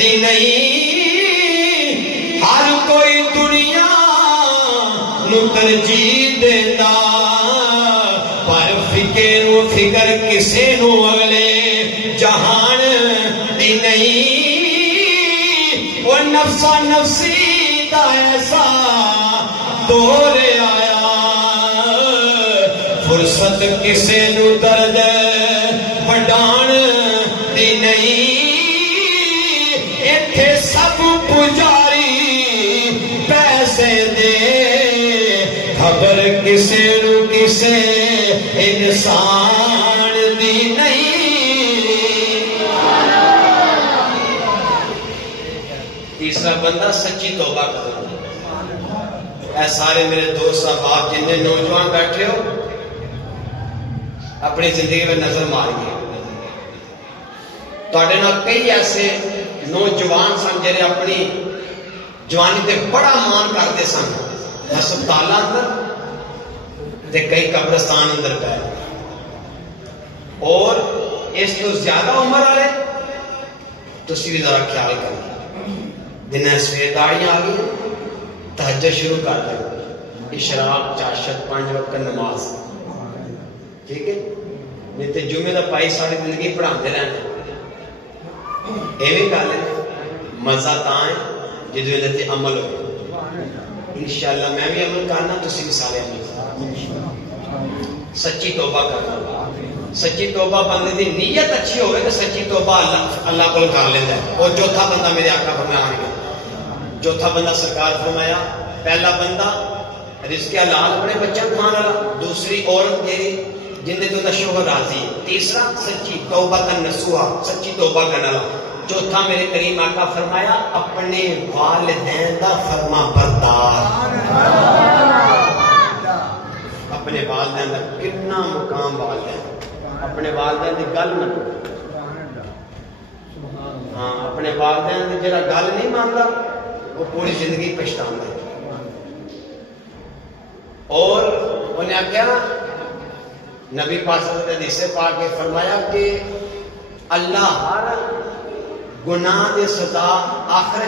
دی نہیں ہر کوئی دنیا نو ترجیح دیتا پر فکر کسے نو اگلے جہان دی نہیں وہ نفسا نفسی دا ایسا دور آیا فرصت کسے نو درد بڑھان دی نہیں ایتھے سب پجاری پیسے دے خبر کسے نو کسے انسان دی نہیں تیسرا بندہ سچی توبہ کرے اے سارے میرے دوست احباب جنہیں نوجوان بیٹھے ہو اپنی زندگی میں نظر ماریے تواڈے نال کئی ایسے نوجوان سن جڑے اپنی جوانی تے بڑا مان کرتے سن ہسپتالاں اندر تے کئی قبرستان اندر گئے اور اس تو زیادہ عمر والے تسی بھی ذرا خیال کریں دن سویر داڑیاں آ گئی تہجد شروع کر دیں اشراق چاشت 5 وقت نماز ٹھیک ہے نہیں تے جمعے دا پائی ساری زندگی پڑھاتے رہنا ایویں گل ہے مزہ تاں ہے جدوں اے تے عمل ہوئے انشاءاللہ میں بھی عمل کرنا تسی بھی سارے عمل سچی توبہ کرنا سچی توبہ بندے دی نیت اچھی ہوئے کہ سچی توبہ اللہ کو کر لیتا ہے اور چوتھا بندہ میرے آقا فرمایا چوتھا بندہ سرکار فرمایا پہلا بندہ رزق حلال اپنے بچہ کھانے والا دوسری عورت جیڑی جن تو دا شوہر راضی ہے تیسرا سچی توبہ نصوحہ سچی توبہ کرنے والا چوتھا میرے کریم آقا فرمایا اپنے والدین دا فرما بردار اپنے والدین دا کتنا مقام والدین اپنے والدین دی گل منو ہاں اپنے والدین دی جڑا گل نہیں مانتا وہ پوری زندگی پچھتاتا ہے اور انہیں آخیا نبی پاک صلی اللہ علیہ حدیث پاک کے فرمایا کہ اللہ ہر گناہ دے سزا آخر